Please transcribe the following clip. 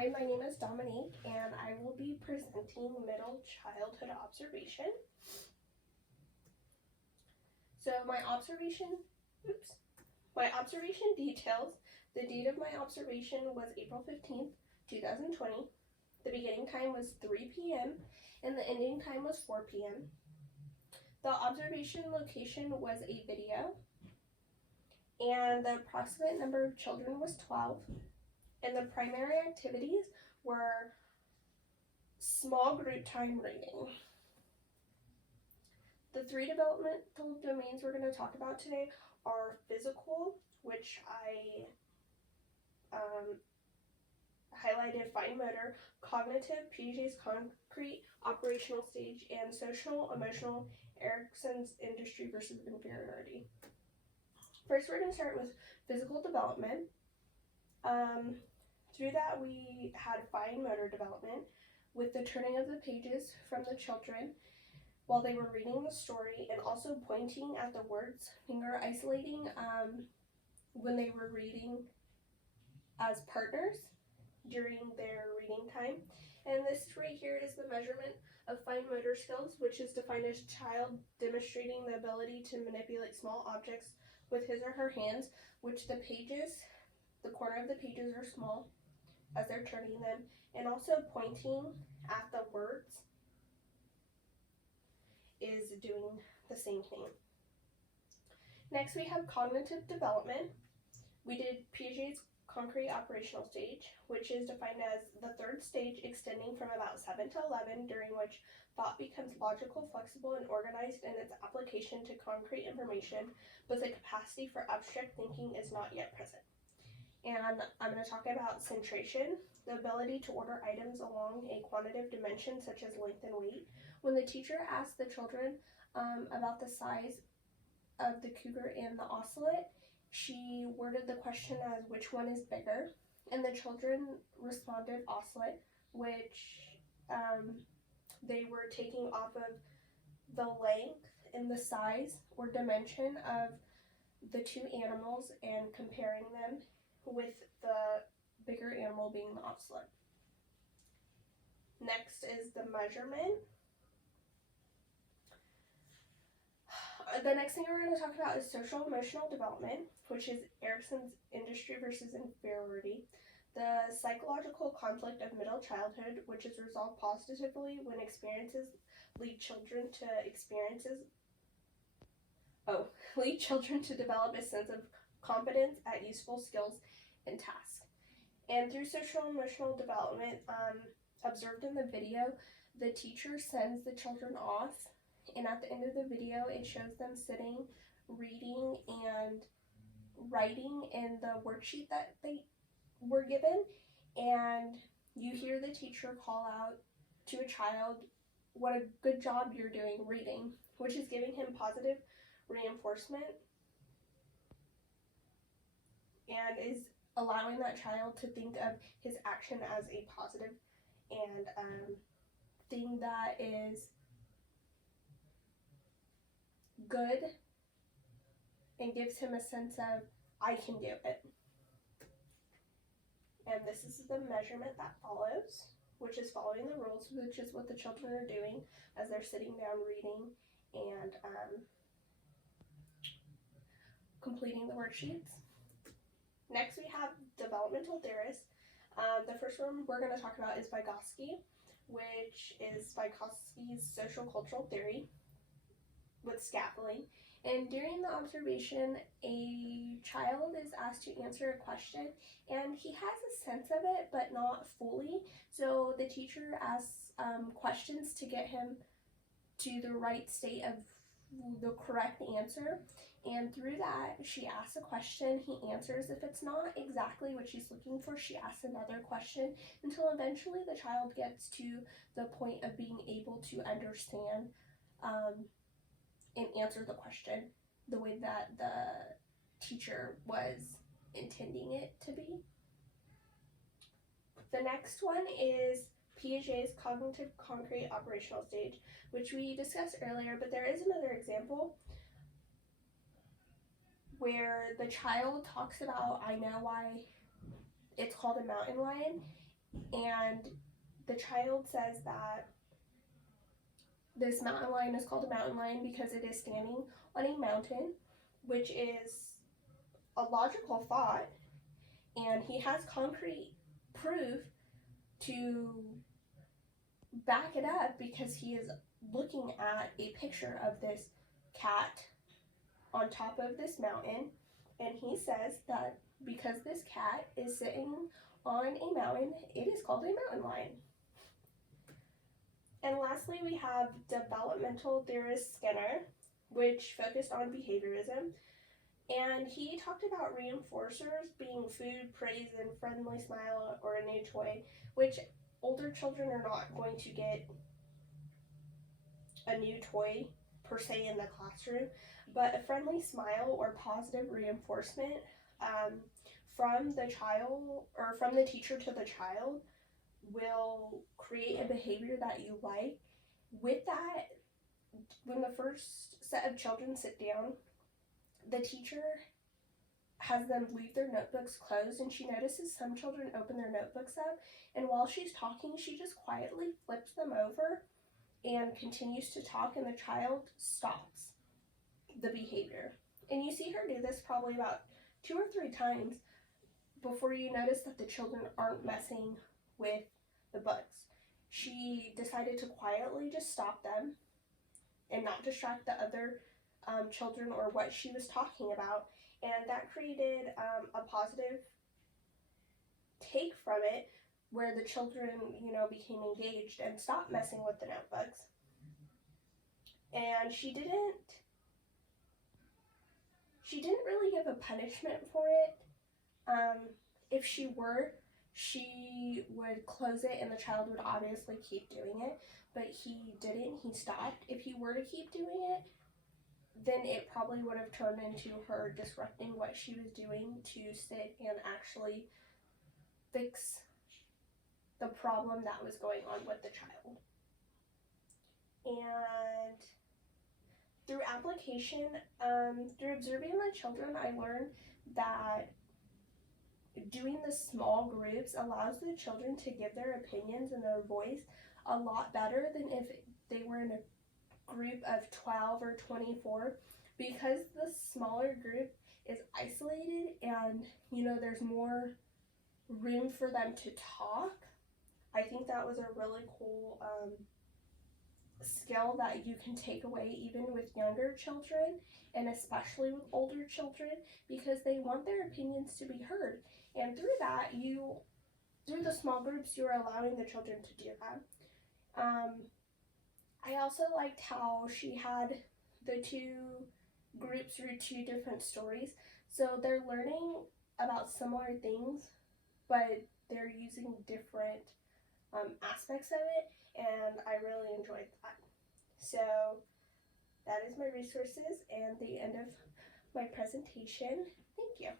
Hi, my name is Dominique, and I will be presenting middle childhood observation. So my observation details, the date of my observation was April 15th, 2020. The beginning time was 3 p.m. and the ending time was 4 p.m. The observation location was a video, and the approximate number of children was 12, and the primary activities were small group time reading. The three developmental domains we're going to talk about today are physical, which I highlighted fine motor, cognitive, Piaget's concrete operational stage, and social emotional, Erikson's industry versus inferiority. First, we're going to start with physical development. Through that, we had fine motor development with the turning of the pages from the children while they were reading the story, and also pointing at the words, finger isolating when they were reading as partners during their reading time. And this right here is the measurement of fine motor skills, which is defined as child demonstrating the ability to manipulate small objects with his or her hands, which the corner of the pages are small as they're turning them, and also pointing at the words is doing the same thing. Next, we have cognitive development. We did Piaget's concrete operational stage, which is defined as the third stage extending from about 7 to 11, during which thought becomes logical, flexible, and organized in its application to concrete information, but the capacity for abstract thinking is not yet present. And I'm going to talk about centration, the ability to order items along a quantitative dimension such as length and weight. When the teacher asked the children about the size of the cougar and the ocelot, she worded the question as which one is bigger, and the children responded ocelot, which they were taking off of the length and the size or dimension of the two animals and comparing them, with the bigger animal being the ocelot. Next is the measurement. The next thing we're going to talk about is social emotional development, which is Erikson's industry versus inferiority. The psychological conflict of middle childhood, which is resolved positively when experiences lead children to develop a sense of competence at useful skills and tasks. And through social emotional development, observed in the video, the teacher sends the children off, and at the end of the video, it shows them sitting, reading, and writing in the worksheet that they were given, and you hear the teacher call out to a child, "What a good job you're doing reading," which is giving him positive reinforcement and is allowing that child to think of his action as a positive and thing that is good, and gives him a sense of, I can do it. And this is the measurement that follows, which is following the rules, which is what the children are doing as they're sitting down reading and completing the worksheets. Next, we have developmental theorists. The first one we're going to talk about is Vygotsky, which is Vygotsky's social cultural theory with scaffolding. And during the observation, a child is asked to answer a question, and he has a sense of it, but not fully. So the teacher asks questions to get him to the right state of the correct answer. And through that, she asks a question, he answers. If it's not exactly what she's looking for, she asks another question, until eventually the child gets to the point of being able to understand and answer the question the way that the teacher was intending it to be. The next one is Piaget's cognitive concrete operational stage, which we discussed earlier, but there is another example where the child talks about, I know why it's called a mountain lion, and the child says that this mountain lion is called a mountain lion because it is standing on a mountain, which is a logical thought, and he has concrete proof to back it up because he is looking at a picture of this cat on top of this mountain, and he says that because this cat is sitting on a mountain, it is called a mountain lion. And lastly, we have developmental theorist Skinner, which focused on behaviorism. And he talked about reinforcers being food, praise, and friendly smile or a new toy, which older children are not going to get a new toy per se in the classroom, but a friendly smile or positive reinforcement from the child or from the teacher to the child will create a behavior that you like. With that, when the first set of children sit down, the teacher has them leave their notebooks closed, and she notices some children open their notebooks up, and while she's talking, she just quietly flips them over and continues to talk, and the child stops the behavior. And you see her do this probably about 2 or 3 times before you notice that the children aren't messing with the books. She decided to quietly just stop them and not distract the other children or what she was talking about, and that created a positive take from it where the children, became engaged and stopped messing with the notebooks. And she didn't really give a punishment for it. If she were, she would close it and the child would obviously keep doing it, but he didn't. He stopped. If he were to keep doing it, then it probably would have turned into her disrupting what she was doing to sit and actually fix the problem that was going on with the child. And through application, through observing the children, I learned that doing the small groups allows the children to give their opinions and their voice a lot better than if they were in a group of 12 or 24, because the smaller group is isolated and there's more room for them to talk. I think that was a really cool skill that you can take away even with younger children and especially with older children, because they want their opinions to be heard, and through that, through the small groups, you're allowing the children to do that. I also liked how she had the 2 groups read 2 different stories. So they're learning about similar things, but they're using different aspects of it, and I really enjoyed that. So that is my resources and the end of my presentation. Thank you.